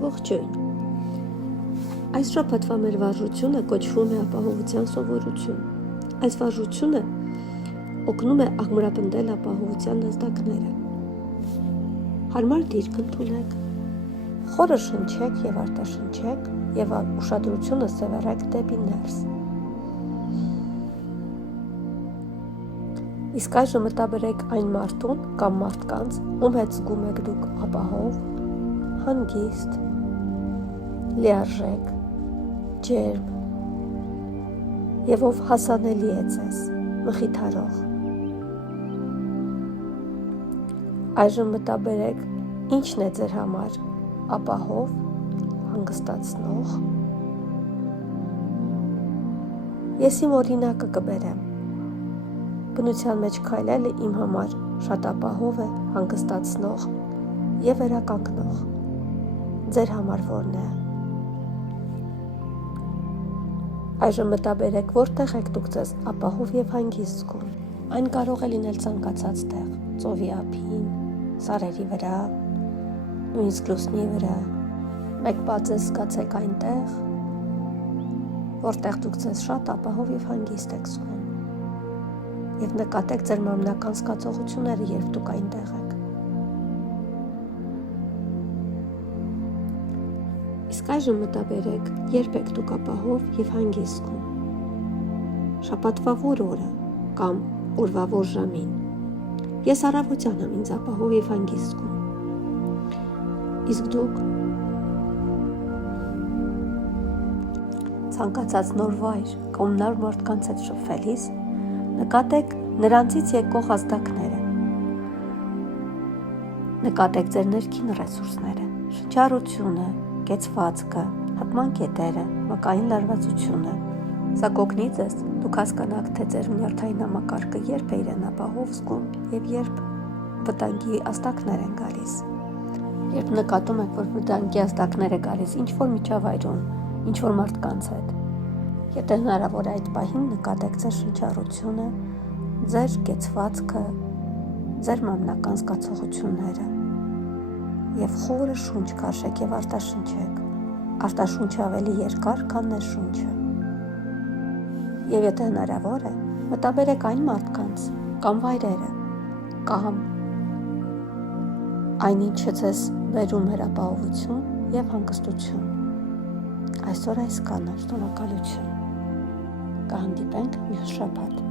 Ողջույն։ Այս շաբաթվա մեր վարժությունը կոչվում է ապահովության սովորություն։ Այս վարժությունը օգնում է ամրապնդել ապահովության նստակները։ Հարմար դիրք ընդունեք, խորը շնչեք եւ արտաշնչեք եւ ուշադրությունը սևեռեք դեպի ներս։ Իսկ այժմ մտաբերեք այն մարդուն կամ մարդկանց, ում հետ զգում եք դուք ապահով, հանգիստ, լիարժեք, ջերմ եւ ով հասանելի է ձեզ, մխիթարող։ Այժմ մտաբերեք ինչն է ձեր համար ապահով, հանգստացնող։ Ես իմ օրինակը կբերեմ։ Բնության մեջ քայլելը իմ համար շատ ապահով է, հանգստացնող եւ վերականգնող։ Ձեր համար որն է։ Այժմ մտաբերեք, որտեղ եք դուք ձեզ ապահով եւ հանգիստ զգում։ Այն կարող է լինել ցանկացած տեղ՝ ծովի ափին, սարերի վրա, նույնիսկ լուսնի վրա։ Մեկ բաց զգացեք այնտեղ, որտեղ դուք ձեզ շատ ապահով եւ հանգիստ եք զգում։ Եվ նկատեք ձեր մարմնական զգացողությունները, երբ դուք այնտեղ եք։ Իսկ այժմ մտաբերեք, երբ եք դուք ապահով եւ հանգիստ զգում։ Շաբաթվա որ օրը կամ օրվա որ ժամին։ Ես առավոտյան եմ ինձ ապահով եւ հանգիստ զգում։ Իսկ դուք ցանկացած նոր վայր կամ նոր մարդկանց հետ շփվելիս նկատեք նրանցից եկող ազդակները։ Նկատեք ձեր ներքին ռեսուրսները, շնչառությունը, կեցվածքը, հպման կետերը, մկային լարվածությունը։ Սա կօգնի ձեզ դուք հասկանաք, թե ձեր նյարդային համակարգը երբ է իրեն ապահով զգում եւ երբ վտանգի ազդակներ են գալիս։ Երբ նկատում եք, որ վտանգի ազդակներ է գալիս ինչ-որ միջավայրում, ինչ-որ մարդկանց հետ, եթե հնարավոր է այդ պահին նկատեք ձեր շնչառությունը, ձեր կեցվածքը, ձեր մարմնական զգացողությունները եւ խորը շունչ քաշեք եւ արտաշնչեք։ Արտաշունչը ավելի երկար, քան ներշունչը։ Եվ եթե հնարավոր է, մտաբերեք այն մարդկանց կամ վայրերը կամ այն ինչը ձեզ բերում էր ապահովություն եւ հանգստություն։ Այսօր այսքանը, շնորհակալություն։ Կհանդիպենք մյուս շաբաթ։